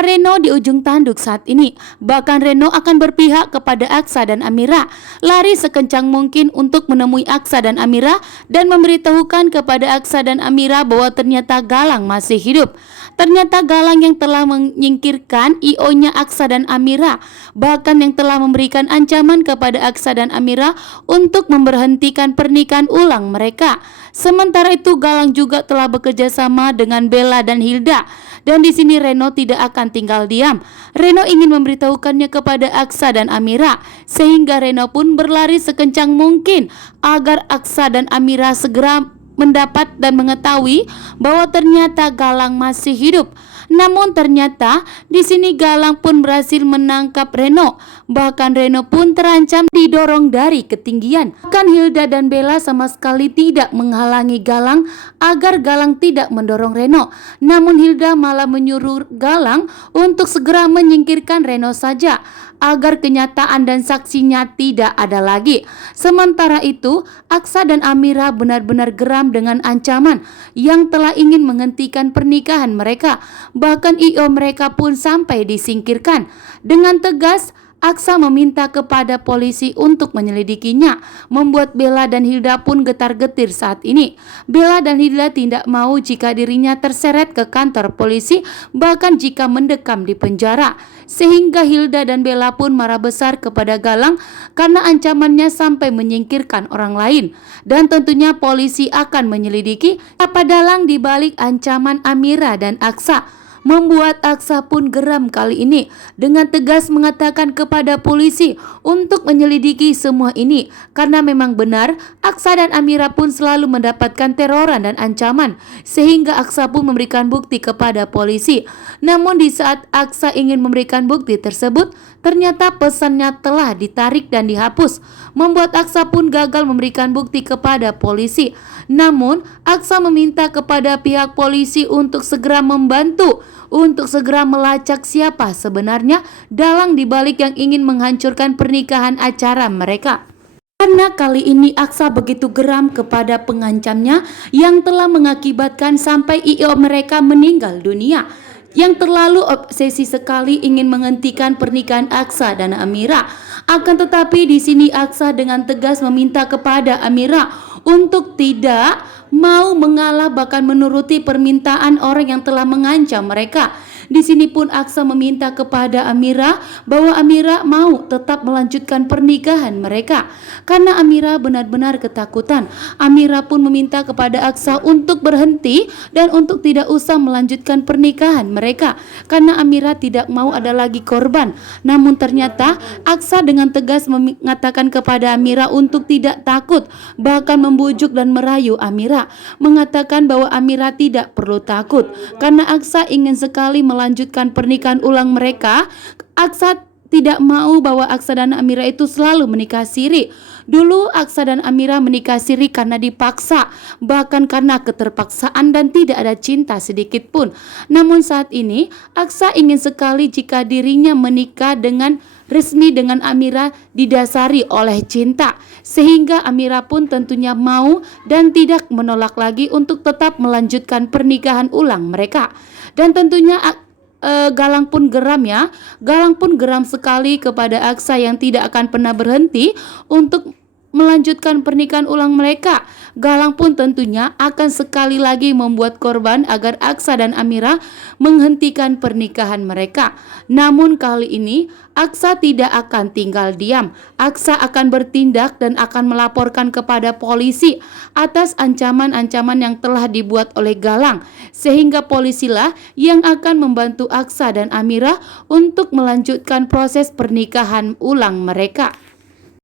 bahwa Reno di ujung tanduk saat ini. Bahkan Reno akan berpihak kepada Aksa dan Amira, lari sekencang mungkin untuk menemui Aksa dan Amira dan memberitahukan kepada Aksa dan Amira bahwa ternyata Galang masih hidup. Ternyata Galang yang telah menyingkirkan IO-nya Aksa dan Amira, bahkan yang telah memberikan ancaman kepada Aksa dan Amira untuk memberhentikan pernikahan ulang mereka. Sementara itu Galang juga telah bekerja sama dengan Bella dan Hilda. Dan di sini Reno tidak akan tinggal diam. Reno ingin memberitahukannya kepada Aksa dan Amira, sehingga Reno pun berlari sekencang mungkin agar Aksa dan Amira segera mendapat dan mengetahui bahwa ternyata Galang masih hidup. Namun ternyata di sini Galang pun berhasil menangkap Reno. Bahkan Reno pun terancam didorong dari ketinggian. Bahkan Hilda dan Bella sama sekali tidak menghalangi Galang agar Galang tidak mendorong Reno. Namun Hilda malah menyuruh Galang untuk segera menyingkirkan Reno saja, agar kenyataan dan saksinya tidak ada lagi. Sementara itu, Aksa dan Amira benar-benar geram dengan ancaman yang telah ingin menghentikan pernikahan mereka. Bahkan IO mereka pun sampai disingkirkan. Dengan tegas, Aksa meminta kepada polisi untuk menyelidikinya, membuat Bella dan Hilda pun getar-getir saat ini. Bella dan Hilda tidak mau jika dirinya terseret ke kantor polisi, bahkan jika mendekam di penjara. Sehingga Hilda dan Bella pun marah besar kepada Galang karena ancamannya sampai menyingkirkan orang lain. Dan tentunya polisi akan menyelidiki apa dalang di balik ancaman Amira dan Aksa. Membuat Aksa pun geram kali ini, dengan tegas mengatakan kepada polisi untuk menyelidiki semua ini, karena memang benar Aksa dan Amira pun selalu mendapatkan teroran dan ancaman, sehingga Aksa pun memberikan bukti kepada polisi. Namun di saat Aksa ingin memberikan bukti tersebut, ternyata pesannya telah ditarik dan dihapus, membuat Aksa pun gagal memberikan bukti kepada polisi. Namun Aksa meminta kepada pihak polisi untuk segera membantu, untuk segera melacak siapa sebenarnya dalang dibalik yang ingin menghancurkan pernikahan acara mereka. Karena kali ini Aksa begitu geram kepada pengancamnya yang telah mengakibatkan sampai IO mereka meninggal dunia, yang terlalu obsesi sekali ingin menghentikan pernikahan Aksa dan Amira. Akan tetapi di sini Aksa dengan tegas meminta kepada Amira untuk tidak mau mengalah, bahkan menuruti permintaan orang yang telah mengancam mereka. Di sini pun Aksa meminta kepada Amira bahwa Amira mau tetap melanjutkan pernikahan mereka. Karena Amira benar-benar ketakutan, Amira pun meminta kepada Aksa untuk berhenti dan untuk tidak usah melanjutkan pernikahan mereka, karena Amira tidak mau ada lagi korban. Namun ternyata Aksa dengan tegas mengatakan kepada Amira untuk tidak takut, bahkan membujuk dan merayu Amira, mengatakan bahwa Amira tidak perlu takut karena Aksa ingin sekali melanjutkan pernikahan ulang mereka. Aksa tidak mau bahwa Aksa dan Amira itu selalu menikah siri. Dulu Aksa dan Amira menikah siri karena dipaksa, bahkan karena keterpaksaan dan tidak ada cinta sedikit pun. Namun saat ini Aksa ingin sekali jika dirinya menikah dengan resmi dengan Amira didasari oleh cinta, sehingga Amira pun tentunya mau dan tidak menolak lagi untuk tetap melanjutkan pernikahan ulang mereka. Dan tentunya Galang pun geram ya. Galang pun geram sekali kepada Aksa yang tidak akan pernah berhenti untuk melanjutkan pernikahan ulang mereka. Galang pun tentunya akan sekali lagi membuat korban agar Aksa dan Amira menghentikan pernikahan mereka. Namun kali ini Aksa tidak akan tinggal diam. Aksa akan bertindak dan akan melaporkan kepada polisi atas ancaman-ancaman yang telah dibuat oleh Galang, sehingga polisilah yang akan membantu Aksa dan Amira untuk melanjutkan proses pernikahan ulang mereka.